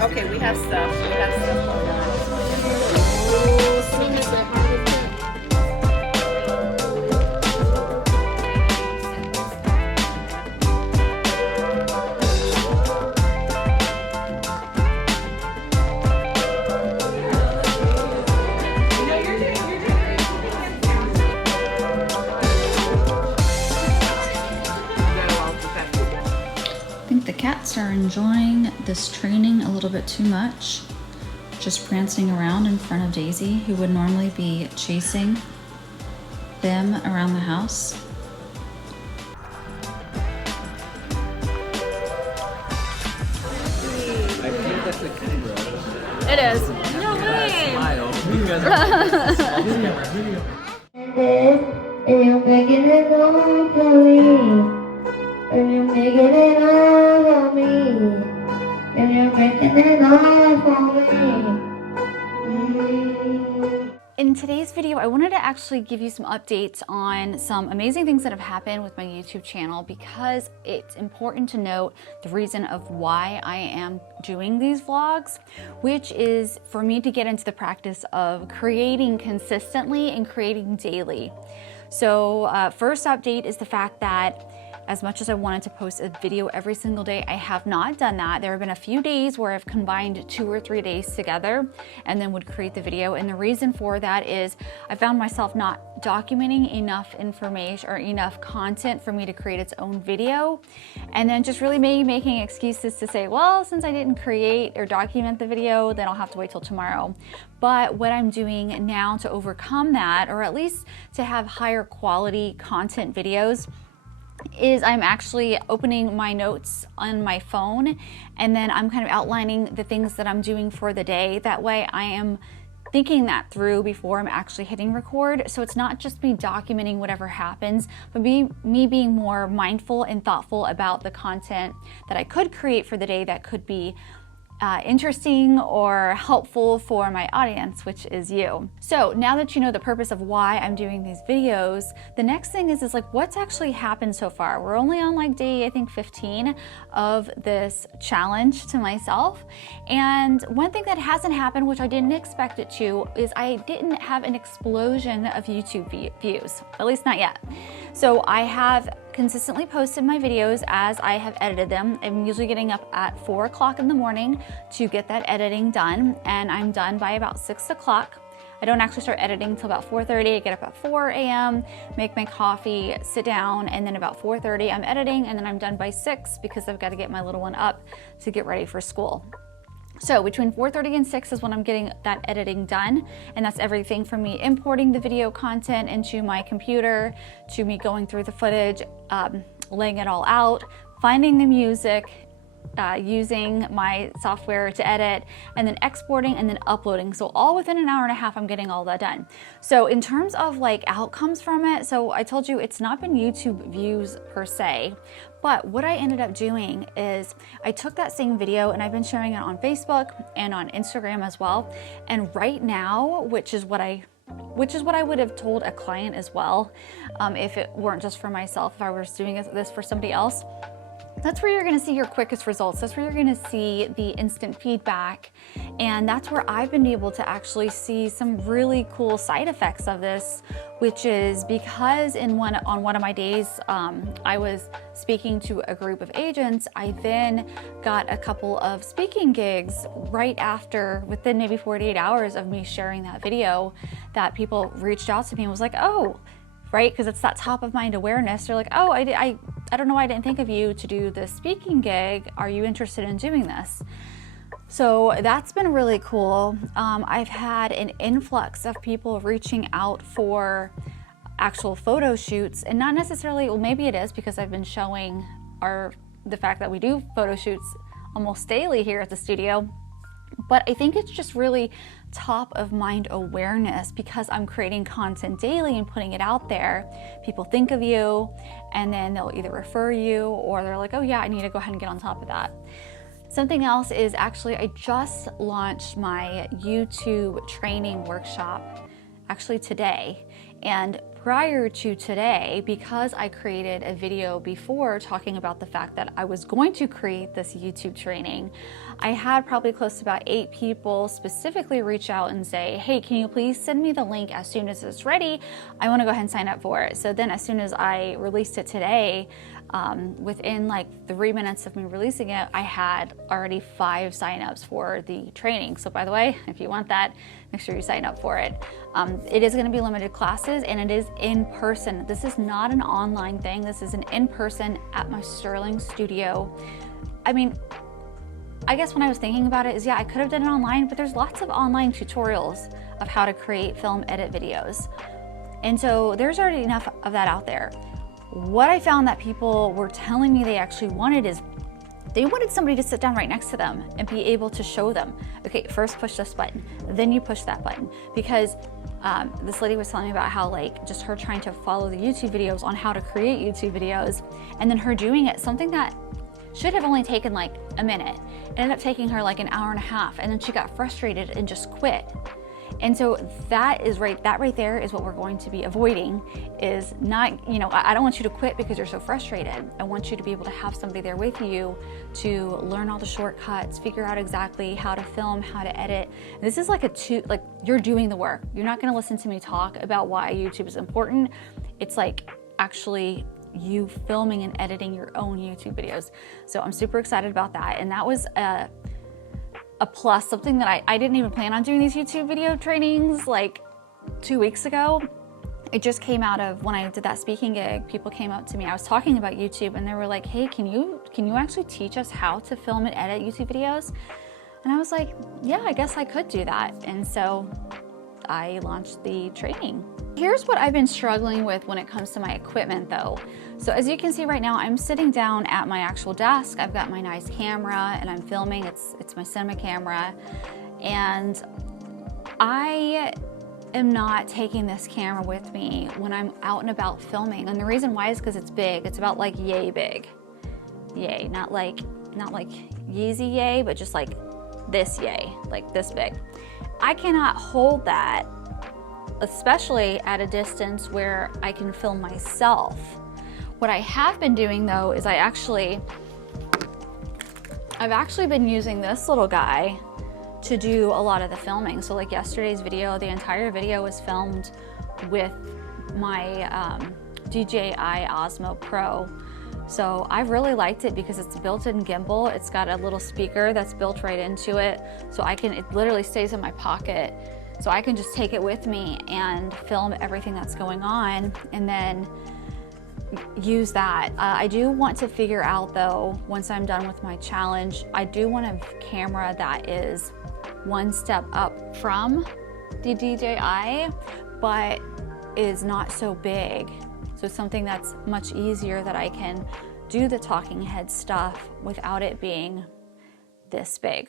Okay, we have stuff. We have stuff going on. I think the cats are enjoying this training a little bit too much. Just prancing around in front of Daisy, who would normally be chasing them around the house. I think that's a camera. It is. No way. Smile. You guys are video. And you're making it all for me. And you're making it all for me. And you're making it all for me. In today's video, I wanted to actually give you some updates on some amazing things that have happened with my YouTube channel, because it's important to note the reason of why I am doing these vlogs, which is for me to get into the practice of creating consistently and creating daily. So first update is the fact that as much as I wanted to post a video every single day, I have not done that. There have been a few days where I've combined 2 or 3 days together and then would create the video. And the reason for that is I found myself not documenting enough information or enough content for me to create its own video. And then just really making excuses to say, well, since I didn't create or document the video, then I'll have to wait till tomorrow. But what I'm doing now to overcome that, or at least to have higher quality content videos, is I'm actually opening my notes on my phone, and then I'm kind of outlining the things that I'm doing for the day. That way I am thinking that through before I'm actually hitting record. So it's not just me documenting whatever happens, but me being more mindful and thoughtful about the content that I could create for the day that could be interesting or helpful for my audience, which is you. So now that you know the purpose of why I'm doing these videos, the next thing is like, what's actually happened so far? We're only on like day, I think 15 of this challenge to myself. And one thing that hasn't happened, which I didn't expect it to, is I didn't have an explosion of YouTube views, at least not yet. So I have consistently posted my videos as I have edited them. I'm usually getting up at 4 o'clock in the morning to get that editing done, and I'm done by about 6 o'clock. I don't actually start editing until about 4:30. I get up at 4 a.m., make my coffee, sit down, and then about 4:30 I'm editing, and then I'm done by 6 because I've got to get my little one up to get ready for school. So between 4:30 and 6 is when I'm getting that editing done, and that's everything from me importing the video content into my computer, to me going through the footage, laying it all out, finding the music, using my software to edit, and then exporting and then uploading. So all within an hour and a half, I'm getting all that done. So in terms of like outcomes from it, so I told you it's not been YouTube views per se, but what I ended up doing is I took that same video and I've been sharing it on Facebook and on Instagram as well. And right now, which is what I would have told a client as well, if it weren't just for myself, if I was doing this for somebody else, that's where you're gonna see your quickest results. That's where you're gonna see the instant feedback. And that's where I've been able to actually see some really cool side effects of this, which is because on one of my days, I was speaking to a group of agents. I then got a couple of speaking gigs right after, within maybe 48 hours of me sharing that video, that people reached out to me and was like, oh, right? Because it's that top of mind awareness. They're like, oh, I don't know why I didn't think of you to do this speaking gig. Are you interested in doing this? So that's been really cool. I've had an influx of people reaching out for actual photo shoots, and not necessarily, well, maybe it is because I've been showing the fact that we do photo shoots almost daily here at the studio. But I think it's just really top of mind awareness because I'm creating content daily and putting it out there. People think of you, and then they'll either refer you or they're like, oh yeah, I need to go ahead and get on top of that. Something else is actually I just launched my YouTube training workshop actually today. And prior to today, because I created a video before talking about the fact that I was going to create this YouTube training, I had probably close to about 8 people specifically reach out and say, hey, can you please send me the link as soon as it's ready? I want to go ahead and sign up for it. So then as soon as I released it today, within like 3 minutes of me releasing it, I had already 5 signups for the training. So by the way, if you want that, make sure you sign up for it. It is going to be limited classes, and it is in person. This is not an online thing. This is an in-person at my Sterling studio. I mean, I guess when I was thinking about it is, yeah, I could have done it online, but there's lots of online tutorials of how to create, film, edit videos. And so there's already enough of that out there. What I found that people were telling me they actually wanted is they wanted somebody to sit down right next to them and be able to show them, okay, first push this button, then you push that button. Because this lady was telling me about how like just her trying to follow the YouTube videos on how to create YouTube videos, and then her doing it, something that should have only taken like a minute, it ended up taking her like an hour and a half, and then she got frustrated and just quit. And so that right there is what we're going to be avoiding, is not, you know, I don't want you to quit because you're so frustrated. I want you to be able to have somebody there with you to learn all the shortcuts, figure out exactly how to film, how to edit. This is like like you're doing the work. You're not going to listen to me talk about why YouTube is important. It's like actually you filming and editing your own YouTube videos. So I'm super excited about that. And that was a plus, something that I didn't even plan on doing these YouTube video trainings like 2 weeks ago. It just came out of when I did that speaking gig. People came up to me, I was talking about YouTube, and they were like, hey, can you actually teach us how to film and edit YouTube videos? And I was like, yeah, I guess I could do that. And so I launched the training. Here's what I've been struggling with when it comes to my equipment though. So as you can see right now, I'm sitting down at my actual desk. I've got my nice camera and I'm filming. It's my cinema camera. And I am not taking this camera with me when I'm out and about filming. And the reason why is because it's big. It's about like yay big. Yay, not like Yeezy yay, but just like this yay, like this big. I cannot hold that, especially at a distance where I can film myself. What I have been doing though is I've actually been using this little guy to do a lot of the filming. So like yesterday's video, the entire video was filmed with my DJI Osmo Pro. So I've really liked it because it's a built-in gimbal. It's got a little speaker that's built right into it. So it literally stays in my pocket. So I can just take it with me and film everything that's going on and then use that. I do want to figure out though, once I'm done with my challenge, I do want a camera that is one step up from the DJI, but is not so big. So something that's much easier that I can do the talking head stuff without it being this big.